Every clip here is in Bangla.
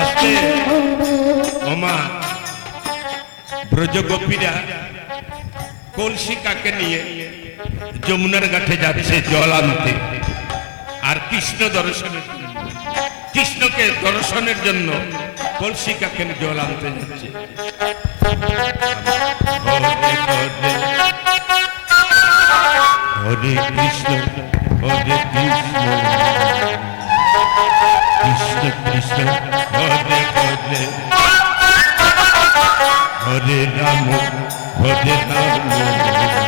আস্তে ওমা ব্রজগোপীরা কলসি কাকে নিয়ে যমুনার ঘাটে যাচ্ছে জল আনতে। আর কৃষ্ণ দর্শনের কৃষ্ণকে দর্শনের জন্য কলসি কাকে জল আনতে যাচ্ছে। হরে কৃষ্ণ হরে কৃষ্ণ। কৃষ্ণ কৃষ্ণ, হরে হরে। হরে রাম হরে রাম।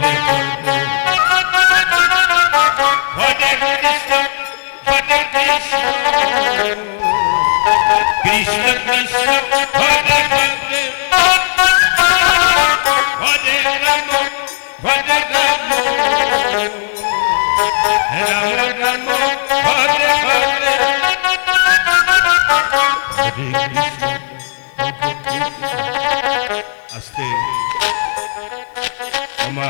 মা।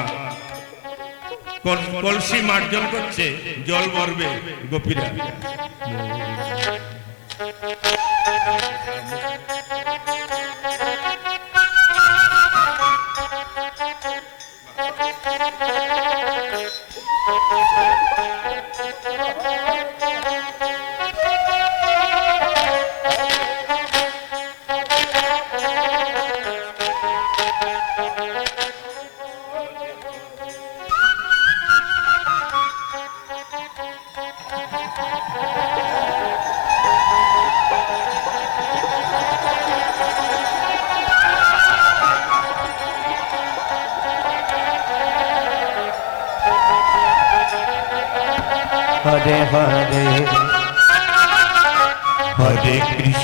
কলসি মার্জন করছে জল মরবে গোপীরা।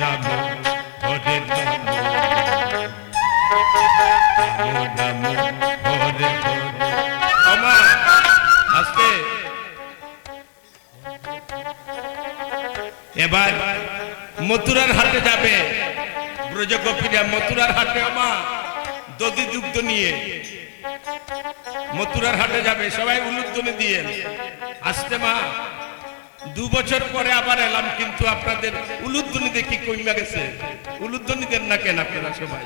নমো হরে এবার মথুরার হাটে যাবে। ব্রজগোপীরা মথুরার হাটে, আমা, দধি দুগ্ধ নিয়ে। মথুরার হাটে যাবে, সবাই উলুদ্দনে দিয়ে। আসতে মা দু বছর পরে আবার এলাম, কিন্তু আপনাদের উলুদ্ধনি দেখি কইমা গেছে। উলুধ্বনি দেন না কেন আপনারা সবাই?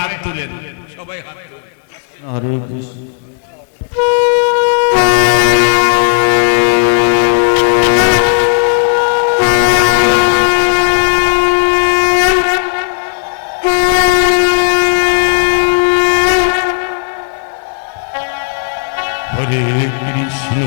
হাত তুলেন। সবাই হাত তুলেন। হরে কৃষ্ণ। হরে কৃষ্ণ।